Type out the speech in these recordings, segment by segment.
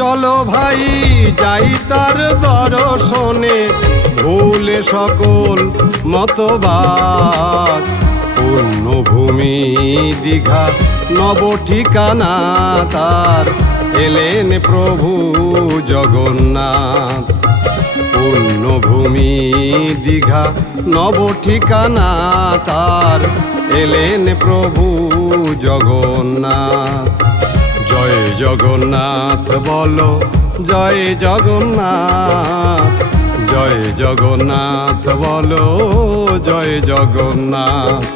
চলো ভাই, যাই তার দর্শনে। ভুলে সকল মতবাদ। পূর্ণভূমি দীঘা নব ঠিকানা তার। এলেন প্রভু জগন্নাথ। পূর্ণভূমি দীঘা নব ঠিকানা তার। এলেন প্রভু জগন্নাথ। জয় জগন্নাথ বলো, জয় জগন্নাথ। জয় জগন্নাথ বলো, জয় জগন্নাথ।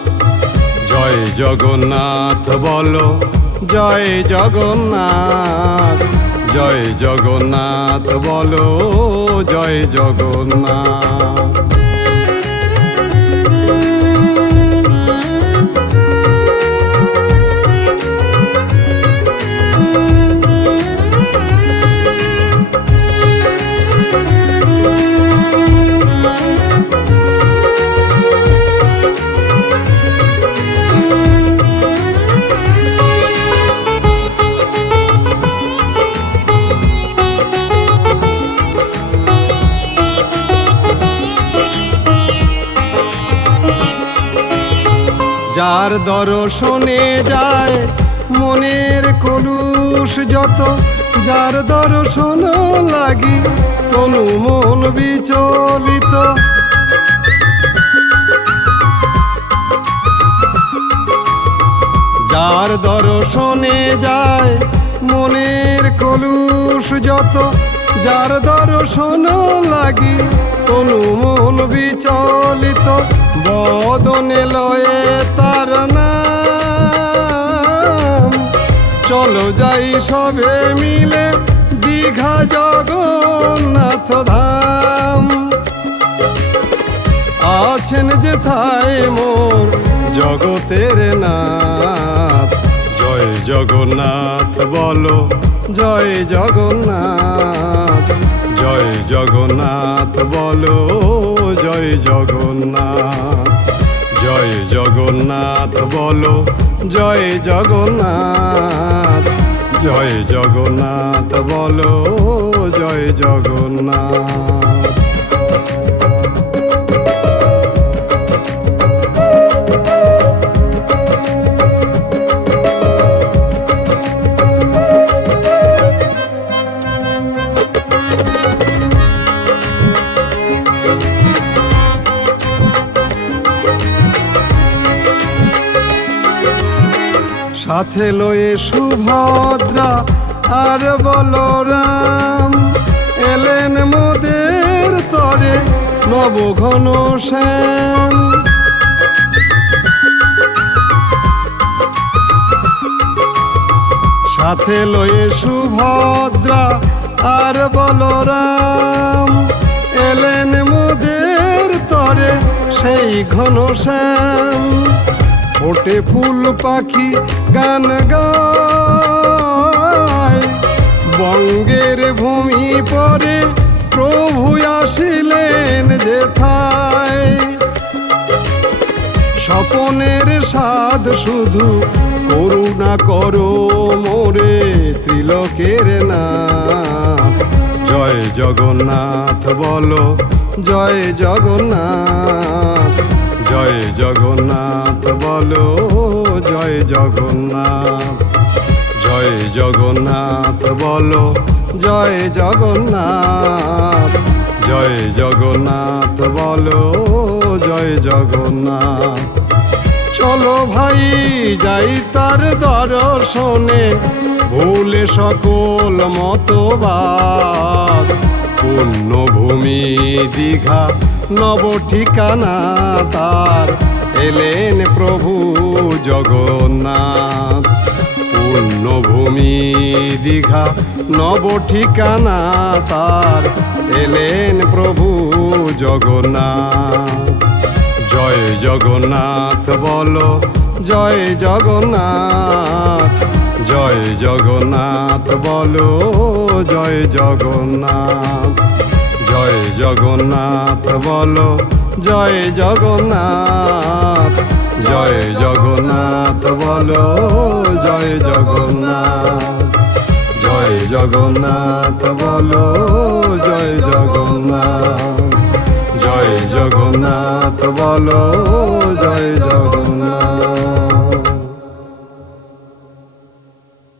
জয় জগন্নাথ বলো, জয় জগন্নাথ। জয় জগন্নাথ বলো, জয় জগন্নাথ। যার দর্শনে যায়, মনের কলুষ যত, যার দর্শন লাগি, তনু মন বিচলিত। যার দর্শনে যায়, মনের কলুষ যত, যার দর্শন লাগি তনু মন বিচলিত, বদনে লয়ে তার নাম। চলো যাই সবে মিলে দীঘা জগন্নাথ ধাম। আছেন যে থাই মোর জগতের নাথ। জয় জগন্নাথ বলো, জয় জগন্নাথ। জয় জগন্নাথ, বলো জয় জগন্নাথ। জয় জগন্নাথ, বলো জয় জগন্নাথ। জয় জগন্নাথ, বলো জয় জগন্নাথ। সাথে লয়ে সুভদ্রা আর বলরাম। এলেন মোদের তরে নব ঘন শ্যাম। সাথে লয়ে সুভদ্রা আর বলরাম। এলেন মোদের তরে সেই ঘন শ্যাম। ওটে ফুল পাখি গান গায়। বঙ্গের ভূমি পরে প্রভু আসিলেন যেথায়। স্বপনের স্বাদ শুধু করুণা করো মোরে ত্রিলোকের না। জয় জগন্নাথ বলো, জয় জগন্নাথ। জয় জগন্নাথ, বলো জয় জগন্নাথ। জয় জগন্নাথ, বলো জয় জগন্নাথ। জয় জগন্নাথ, বলো জয় জগন্নাথ। চলো ভাই, যাই তার দর্শনে, ভুলে সকল মতবাদ। পুণ্যভূমি দীঘা নব ঠিকানা তার এলেন প্রভু জগন্নাথ। পূর্ণভূমি দীঘা নব ঠিকানা তার এলেন প্রভু জগন্নাথ। জয় জগন্নাথ বলো, জয় জগন্নাথ। জয় জগন্নাথ বলো, জয় জগন্নাথ। জয় জগন্নাথ বলো, জয় জগন্নাথ জয় জগন্নাথ বলো, জয় জগন্নাথ জয় জগন্নাথ বলো, জয় জগন্নাথ জয় জগন্নাথ বলো